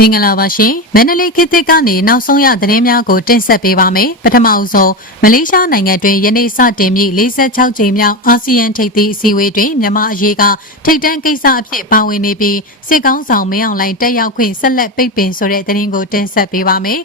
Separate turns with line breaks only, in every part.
မင်္ဂလာပါရှင်မန္တလေးခေတ်သစ်ကနေနောက်ဆုံးရသတင်းများကိုတင်ဆက်ပေးပါမယ်ပထမအဆုံးမလေးရှားနိုင်ငံတွင်ယနေ့စတင်ပြီး46ကြိမ်မြောက်အာဆီယံထိပ်သီးအစည်းအဝေးတွင်မြန်မာအရေးကထိပ်တန်းကိစ္စအဖြစ်ပါဝင်နေပြီးစစ်ကောင်းဆောင်မင်းအောင်လှိုင်တက်ရောက်ခွင့်ဆက်လက်ပိတ်ပင်ဆိုတဲ့သတင်းကိုတင်ဆက်ပေးပါမယ်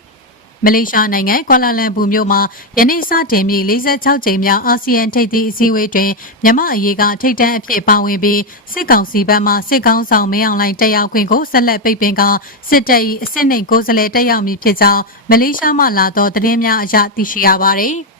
မလေးရှားနိုင်ငံကွာလာလမ်ပူမြို့မှာယနေ့စတင်ပြီး46ကြိမ်မြောက်အာဆီယံထိပ်သီးအစည်းအဝေးတွင်မြန်မာအရေးကထိပ်တန်းအဖြစ်ပါဝင်ပြီးစစ်ကောင်စီဘက်မှစစ်ကောင်ဆောင်မင်းအောင်လှိုင်တက်ရောက်ခွင့်ကိုဆက်လက်ပိတ်ပင်ကစစ်တပ်၏အစစ်နှိမ်ကိုယ်စားလှယ်တက်ရောက်မည်ဖြစ်ကြောင်းမလေးရှားမှလာသောသတင်းများအရသိရှိရပါသည်။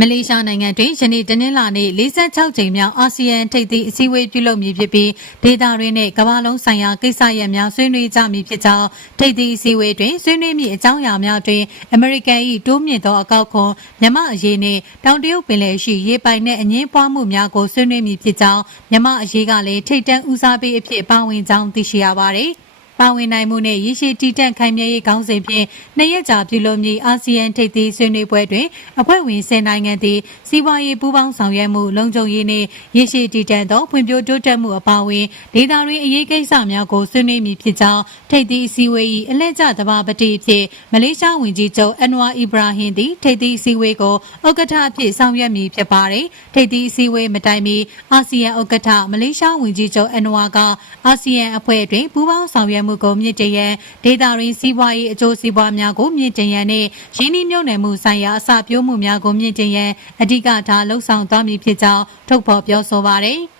မလေးရှားနိုင်ငံတွင်ယနေ့တနင်္လာနေ့46ကြိမ်မြောက်အာဆီယံထိပ်သီးအစည်းအဝေးပြုလုပ်မည်ဖြစ်ပြီးဒေသတွင်းနှင့်ကမ္ဘာလုံးဆိုင်ရာကိစ္စရပ်များဆွေးနွေးကြမည်ဖြစ်ကြောင်းထိပ်သီးအစည်းအဝေးတွင်ဆွေးနွေးမည့်အကြောင်းအရာများတွင်အမေရိကန်၏တိုးမြင့်သောအကောက်ခွန်မြမအရေးနှင့်တောင်တရုတ်ပင်လယ်ရှိရေပိုင်နှင့်အငင်းပွားမှုများကိုဆွေးနွေးမည်ဖြစ်ကြောင်းမြမအရေးကလည်းထိပ်တန်းဦးစားပေးအဖြစ်ပါဝင်ကြောင်းသိရှိရပါသည်။ ပါဝင်နိုင်မှုနဲ့ရရှိတည်တံ့ခိုင်မြဲရေးခေါင်းစဉ်ဖြင့်နှစ်ရက်ကြာပြုလုပ်မည့်အာဆီယံထိပ်သီးဆွေးနွေးပွဲတွင်အဖွဲ့ဝင်10နိုင်ငံသည်စီးပွားရေးပူးပေါင်းဆောင်ရွက်မှုလုံခြုံရေးနှင့်ရရှိတည်တံ့သောဖွံ့ဖြိုးတိုးတက်မှုအပါအဝင်ဒေသတွင်းအရေးကိစ္စများကိုဆွေးနွေးမည်ဖြစ်ကြောင်းထိပ်သီးအစည်းအဝေး၏အလှည့်ကျသဘာပတိဖြင့်မလေးရှားဝန်ကြီးချုပ်အန်ဝါအီဘရာဟင်သည်ထိပ်သီးအစည်းအဝေးကိုဥက္ကဋ္ဌအဖြစ်ဆောင်ရွက်မည်ဖြစ်ပါတယ်ထိပ်သီးအစည်းအဝေးမတိုင်မီအာဆီယံဥက္ကဋ္ဌမလေးရှားဝန်ကြီးချုပ်အန်ဝါကအာဆီယံအဖွဲ့အတွင်းပူးပေါင်းဆောင်ရွက်မှုကိုမြင့်တင်ရန်ဒေတာရင်းစီးပွားရေးအကျိုးစီးပွားများကိုမြင့်တင်ရန်နှင့်ရင်းနှီးမြှုပ်နှံမှုဆိုင်ရာအစပျိုးမှုများကိုမြင့်တင်ရန်အဓိကထားလှုံ့ဆော်သွားမည်ဖြစ်ကြောင်းထုတ်ဖော်ပြောဆိုပါရယ်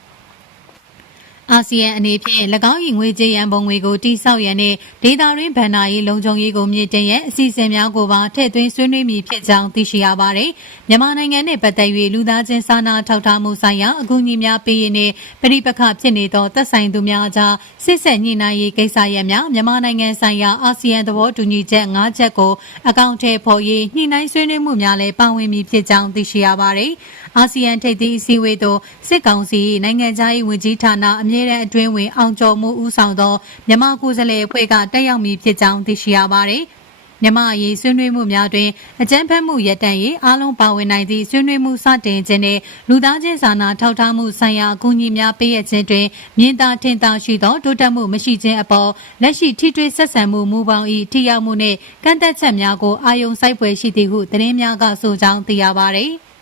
အာဆီယံအနေဖြင့်၎င်း၏ငွေကြေးရန်ပုံငွေကိုတိစောက်ရန်နှင့်ဒေတာရင်းဗန်နာရေးလုံခြုံရေးကိုမြင့်တင်ရန်အစီအစဉ်များကိုပါထည့်သွင်းဆွေးနွေးမည်ဖြစ်ကြောင်းသိရှိရပါသည်။မြန်မာနိုင်ငံနှင့်ပတ်သက်၍လူသားချင်းစာနာထောက်ထားမှုဆိုင်ရာအကူအညီများပေးရင်းနှင့်ပြည်ပခဖြစ်နေသောသက်ဆိုင်သူများကြားစစ်ဆက်ညှိနှိုင်းရေးကိစ္စရပ်များမြန်မာနိုင်ငံဆိုင်ရာအာဆီယံသဘောတူညီချက်၅ချက်ကိုအကောင့်ထဲပေါ်ရေးညှိနှိုင်းဆွေးနွေးမှုများလည်းပါဝင်မည်ဖြစ်ကြောင်းသိရှိရပါသည်။ အာဆီယံထိပ်သီးအစည်းအဝေးသို့စစ်ကောင်စီနိုင်ငံခြားရေးဝန်ကြီးဌာနအမြဲတမ်းအတွင်းဝင်အောင်ကျော်မှုဦးဆောင်သောမြန်မာကိုယ်စားလှယ်အဖွဲ့ကတက်ရောက်မည်ဖြစ်ကြောင်းသိရှိရပါသည်။မြန်မာအရေးဆွေးနွေးမှုများတွင်အကြမ်းဖက်မှုရပ်တန့်ရေးအားလုံးပါဝင်နိုင်သည့်ဆွေးနွေးမှုစတင်ခြင်းနှင့်လူသားချင်းစာနာထောက်ထားမှုဆိုင်ရာအကူအညီများပေးရခြင်းတွင်မြင့်သာထင်သာရှိသောတိုးတက်မှုမရှိခြင်းအပေါ်လက်ရှိထိတွေ့ဆက်ဆံမှုမူပေါင်း၏ထိရောက်မှုနှင့်ကန့်သက်ချက်များကိုအာရုံစိုက်ဖွယ်ရှိသည်ဟုသတင်းများကဆိုကြောင်းသိရပါသည်။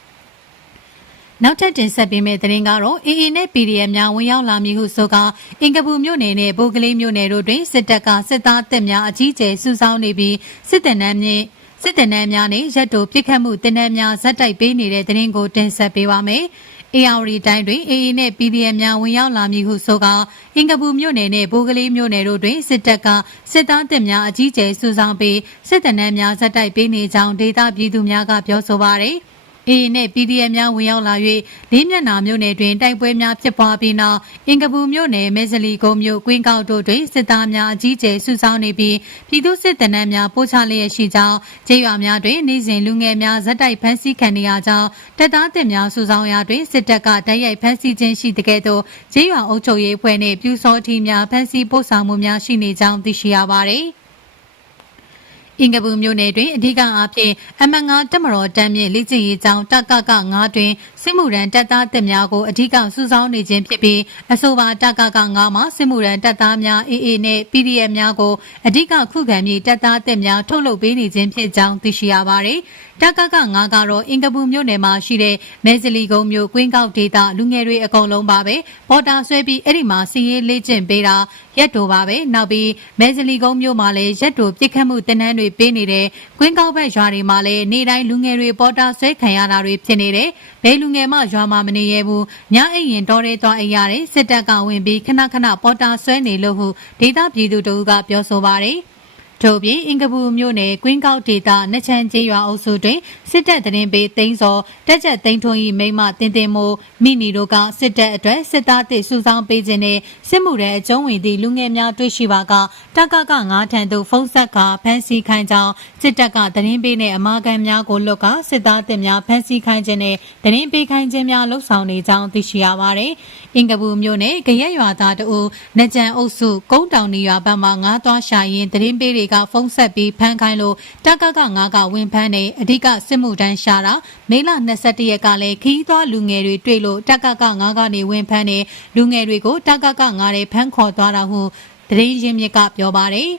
နောက်ထပ်တင်ဆက်ပေးမယ့်သတင်းကတော့ AA နဲ့ PDF များဝင်ရောက်လာမည်ဟုဆိုကာအင်ကပူမြို့နယ်နဲ့ဗိုလ်ကလေးမြို့နယ်တို့တွင်စစ်တပ်ကစစ်သားတပ်များအကြီးအကျယ်စုဆောင်းနေပြီးစစ်တပ်နှမ်းမြင့်စစ်တပ်နှမ်းများနဲ့ရက်တိုပြစ်ခတ်မှုတပ်နှမ်းများဇက်တိုက်ပေးနေတဲ့သတင်းကိုတင်ဆက်ပေးပါမယ်။ AR တိုင်းတွင် AA နဲ့ PDF များဝင်ရောက်လာမည်ဟုဆိုကာအင်ကပူမြို့နယ်နဲ့ဘိုးကလေးမြို့နယ်တို့တွင်စစ်တပ်ကစစ်သားတပ်များအကြီးအကျယ်စုဆောင်းပြီးစစ်တပ်နှမ်းများဇက်တိုက်ပေးနေကြောင်းဒေသပြည်သူများကပြောဆိုပါရယ်။ အေးနဲ့ PDF များဝင်ရောက်လာ၍လေးမျက်နှာမြို့နယ်တွင်တိုက်ပွဲများဖြစ်ပွားပြီးနောက်အင်ကပူမြို့နယ်မဲဇလီကုန်းမြို့ကွင်းကောက်တို့တွင်စစ်သားများအကြီးအကျယ်စုဆောင်းနေပြီးပြည်သူစစ်တပ်များပို့ချလျက်ရှိကြောင်းကျေးရွာများတွင်နေစဉ်လူငယ်များဇက်တိုက်ဖမ်းဆီးခံနေရကြောင်းတပ်သားတပ်များစုဆောင်းရာတွင်စစ်တပ်ကတိုက်ရိုက်ဖမ်းဆီးခြင်းရှိတဲ့ကဲ့သို့ကျေးရွာအုပ်ချုပ်ရေးအဖွဲ့နှင့်ပြူစောထီများဖမ်းဆီးပို့ဆောင်မှုများရှိနေကြောင်းသိရှိရပါသည်။ အင်္ဂပူမြို့နယ်တွင်အဓိကအားဖြင့်အမငါတက်မတော်တမ်းမြင့်လေ့ကျင့်ရေးကျောင်းတကက9တွင်စစ်မှုရန်တပ်သားတပ်များကိုအဓိကစုဆောင်းနေခြင်းဖြစ်ပြီးအဆိုပါတကက9မှာစစ်မှုရန်တပ်သားများ AA နှင့် PDF များကိုအဓိကခုခံပြီးတပ်သားတပ်များထုတ်လုပ်ပေးနေခြင်းဖြစ်ကြောင်းသိရှိရပါသည်တကက9ကတော့အင်္ဂပူမြို့နယ်မှာရှိတဲ့မဲဇလီကုန်းမြို့ကွင်းကောက်ဒေသလူငယ်တွေအကုန်လုံးပါပဲပေါ်တာဆွဲပြီးအဲ့ဒီမှာစီရေးလေ့ကျင့်ပေးတာရက်တိုပါပဲနောက်ပြီးမဲဇလီကုန်းမြို့မှာလည်းရက်တိုပြစ်ခတ်မှုတင်နန်းတွေပေးနေတယ်။ကွင်းကောက်ဘက်ရွာတွေမှာလည်းနေတိုင်းလူငယ်တွေပေါ်တာဆွဲခံရတာတွေဖြစ်နေတယ်။ဘယ်လူငယ်မှရွာမှာမနေရဘူး။ညအိမ်ရင်တော်ရဲသွားအိမ်ရတယ်စစ်တပ်ကဝင်ပြီးခဏခဏပေါ်တာဆွဲနေလို့ဟုဒေသပြည်သူတို့ကပြောဆိုပါတယ်။ ထို့ပြင်အင်္ဂပူမြို့နယ်ကွင်းကောက်ဒေသနချန်ကျေးရွာအုပ်စုတွင်စစ်တပ်တရင်ပေးသိန်းစော်တက်ချက်သိန်းထွန်း၏မိမတင်တင်မိုးမိနီတို့ကစစ်တပ်အတွက်စစ်သားတစ်စုဆောင်းပေးခြင်းနဲ့စစ်မှုရဲအကျုံးဝင်သည့်လူငယ်များတွေ့ရှိပါကတကက9ထံသို့ဖုံးဆက်ကဖမ်းဆီးခိုင်းကြောင်းစစ်တပ်ကတရင်ပေးနှင့်အမာခံများကိုလွတ်ကစစ်သားတစ်များဖမ်းဆီးခိုင်းခြင်းနဲ့တရင်ပေးခိုင်းခြင်းများလှုပ်ဆောင်နေကြောင်းသိရှိရပါသည်။အင်္ဂပူမြို့နယ်ကြရက်ရွာသားတို့နကြံအုပ်စုကုန်းတောင်နေရွာဘက်မှငားသွားရှာရင်းတရင်ပေးတွေကကဖုန်းဆက်ပြီးဖမ်းခိုင်းလို့တကက9ကဝင်ဖမ်းနေအဓိကစစ်မှုတန်းရှာတာမေလ22ရက်ကလည်းခီးသွားလူငယ်တွေတွေ့လို့တကက9ကနေဝင်ဖမ်းနေလူငယ်တွေကိုတကက9တွေဖမ်းခေါ်သွားတာဟုတရင်ရင်းမြစ်ကပြောပါတယ်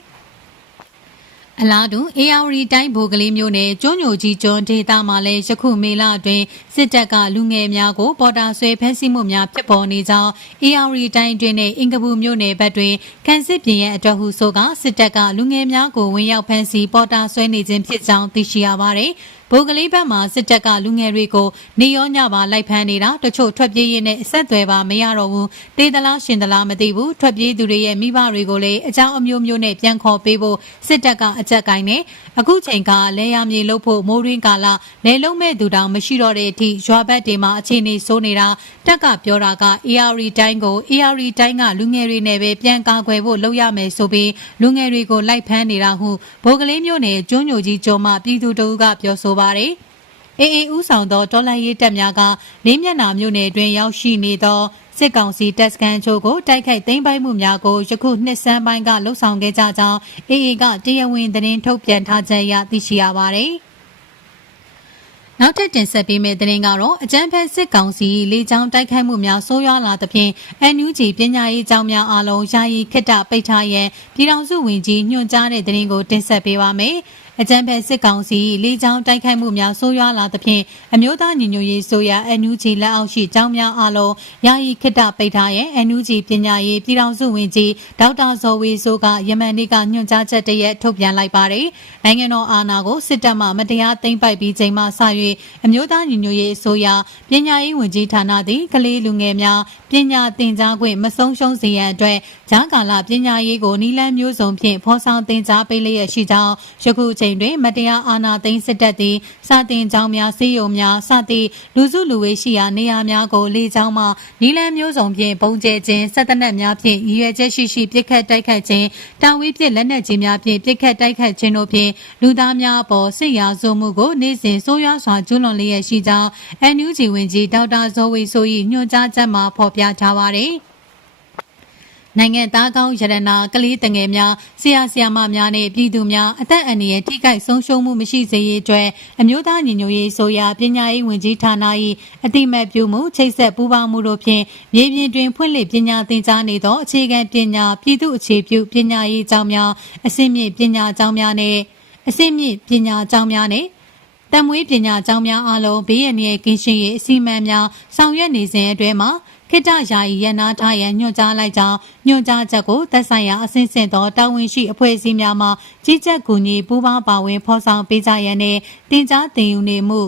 အလားတူ AR တိုင်းဗိုလ်ကလေးမျိုးနဲ့ကျွန်းညိုကြီးကျွန်းဒေသမှာလည်းယခုမေလအတွင်းစစ်တပ်ကလူငယ်များကိုပေါ်တာဆွဲဖမ်းဆီးမှုများဖြစ်ပေါ်နေကြောင်း AR တိုင်းတွင်နဲ့အင်္ဂပူမျိုးနယ်ဘက်တွင်ကန်စစ်ပြင်ရဲ့အတွက်ဟုဆိုကစစ်တပ်ကလူငယ်များကိုဝင်ရောက်ဖမ်းဆီးပေါ်တာဆွဲနေခြင်းဖြစ်ကြောင်းသိရှိရပါတယ်။ဗိုလ်ကလေးဘက်မှစစ်တပ်ကလူငယ်တွေကိုနေရောညပါလိုက်ဖမ်းနေတာတချို့ထွက်ပြေးရင်းနဲ့အဆက်အသွယ်ပါမရတော့ဘူးတေးသလားရှင်သလားမသိဘူးထွက်ပြေးသူတွေရဲ့မိဘတွေကိုလည်းအကြောင်းအမျိုးမျိုးနဲ့ပြန်ခေါ်ပေးဖို့စစ်တပ်ကအကြက်ကိုင်းနေအခုချိန်ကလဲရမြေလို့ဖို့မိုးရင်းကာလလဲလုံးမဲ့သူတောင်မရှိတော့တဲ့အထိရွာဘက်တွေမှာအခြေအနေဆိုးနေတာတက်ကပြောတာက AR တိုင်းကို AR တိုင်းကလူငယ်တွေနဲ့ပဲပြန်ကာကွယ်ဖို့လုပ်ရမယ်ဆိုပြီးလူငယ်တွေကိုလိုက်ဖမ်းနေတာဟုဗိုလ်ကလေးမျိုးနဲ့ကျွန်းညိုကြီးကျော်မှပြည်သူတို့ကပြောဆိုပါတယ်။အေအေဦးဆောင်သောတော်လှန်ရေးတပ်များကလင်းမျက်နှာမြို့နယ်တွင်ရောက်ရှိနေသောစစ်ကောင်စီတပ်စခန်းချို့ကိုတိုက်ခိုက်သိမ်းပိုက်မှုများကိုယခုနှစ်ဆန်းပိုင်းကလှုပ်ဆောင်ခဲ့ကြကြောင်းအေအေကတရားဝင်သတင်းထုတ်ပြန်ထားချက်အရသိရှိရပါတယ်။နောက်ထပ်တင်ဆက်ပေးမယ့်သတင်းကတော့အကြမ်းဖက်စစ်ကောင်စီလေကြောင်းတိုက်ခိုက်မှုများဆိုးရွားလာသဖြင့် NUG ပညာရေးကျောင်းများအားလုံးယာယီခိတ္တပိတ်ထားရန်ပြည်ထောင်စုဝန်ကြီးညွှန်ကြားတဲ့သတင်းကိုတင်ဆက်ပေးပါမယ်။ အကြမ်းဖက်စစ်ကောင်စီလေကြောင်းတိုက်ခိုက်မှုများဆိုးရွားလာသဖြင့်အမျိုးသားညီညွတ်ရေးဆိုရာ NUG လက်အောက်ရှိကျောင်းများအားလုံးယာယီခိတ္တပိတ်ထားရန် NUG ပညာရေးပြည်ထောင်စုဝန်ကြီးဒေါက်တာဇော်ဝေဆိုးကယမန်နေ့ကညွှန်ကြားချက်တရက်ထုတ်ပြန်လိုက်ပါတယ်။နိုင်ငံတော်အာဏာကိုစစ်တပ်မှမတရားသိမ်းပိုက်ပြီးချိန်မှစ၍အမျိုးသားညီညွတ်ရေးအစိုးရပညာရေးဝန်ကြီးဌာနသည်ကလေးလူငယ်များပညာသင်ကြားခွင့်မဆုံးရှုံးစေရန်အတွက်ဂျာကာလပညာရေးကိုနီလန်းမျိုးစုံဖြင့်ဖော်ဆောင်သင်ကြားပေးလျက်ရှိကြောင်းယခုချိန်တွင်မတရားအာဏာသိမ်းစစ်တပ်သည်စာတင်ကျောင်းများစီးရုံများစသည့်လူစုလူဝေးရှိရာနေရာများကိုလေကြောင်းမှနီလန်းမျိုးစုံဖြင့်ပုံကျဲခြင်းစက်တနက်များဖြင့်ရည်ရွယ်ချက်ရှိရှိပြစ်ခတ်တိုက်ခတ်ခြင်းတာဝေးပြစ်လက်နက်ကြီးများဖြင့်ပြစ်ခတ်တိုက်ခတ်ခြင်းတို့ဖြင့်လူသားများအပေါ်စစ်ရာဇဝမှုကိုနေ့စဉ်ဆိုးရွားစွာကျူးလွန်လျက်ရှိကြောင်း NUG ဝင်ကြီးဒေါက်တာဇော်ဝေဆို၏ညွှန်ကြားချက်မှာဖော်ပြထားပါသည် နိုင်ငံသားကောင်းရတနာကလေးတငယ်များဆရာဆရာမများနဲ့ပြည်သူများအသက်အန္တရာယ်ထိခိုက်ဆုံးရှုံးမှုမရှိစေရေးအတွက်အမျိုးသားညီညွတ်ရေးဆိုရာပညာရေးဝန်ကြီးဌာန၏အတိမတ်ပြုမှုချိတ်ဆက်ပူးပေါင်းမှုတို့ဖြင့်မြေပြင်တွင်ဖွင့်လှစ်ပညာသင်ကြားနေသောအခြေခံပညာပြည်သူအခြေပြုပညာရေးကျောင်းများအဆင့်မြင့်ပညာကျောင်းများနဲ့အဆင့်မြင့်ပညာကျောင်းများနဲ့ တမွေးပညာကျောင်းများအားလုံးဘေးရန်ရဲ့ကင်းရှင်းရေးအစီအမံများဆောင်ရွက်နေစဉ်အတွင်းမှာခိတယာယီရန်နာထားရန်ညွှန်ကြားလိုက်ကြောင်းညွှန်ကြားချက်ကိုသက်ဆိုင်ရာအဆင့်ဆင့်သောတာဝန်ရှိအဖွဲ့အစည်းများမှကြီးကြပ်ကူညီပူးပေါင်းပါဝင်ဖော်ဆောင်ပေးကြရန်နဲ့တင်ကြားတင်ယူနေမှု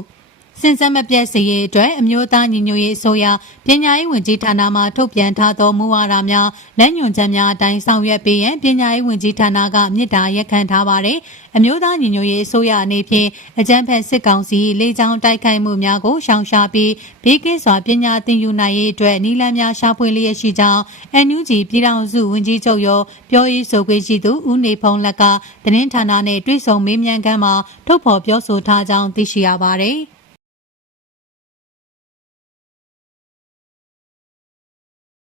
စင်စက်မပြတ်စေရေးအတွက်အမျိုးသားညီညွတ်ရေးအစိုးရပညာရေးဝန်ကြီးဌာနမှထုတ်ပြန်ထားသောမူဝါဒများလက်ညွှန်ချက်များအတိုင်းဆောင်ရွက်ပေးရန်ပညာရေးဝန်ကြီးဌာနကမြစ်တာရက်ခံထားပါတယ်။အမျိုးသားညီညွတ်ရေးအစိုးရအနေဖြင့်အကြံဖက်စစ်ကောင်စီလေကြောင်းတိုက်ခိုက်မှုများကိုရှောင်ရှားပြီးဘေးကင်းစွာပညာသင်ယူနိုင်ရေးအတွက်နည်းလမ်းများရှာဖွေလျက်ရှိကြောင်း NUG ပြည်ထောင်စုဝန်ကြီးချုပ်ရောပြောရေးဆိုခွင့်ရှိသူဦးနေဖုံးလက်ကသတင်းဌာနနဲ့တွေ့ဆုံမေးမြန်းခန်းမှာထုတ်ဖော်ပြောဆိုထားကြောင်းသိရှိရပါတယ်။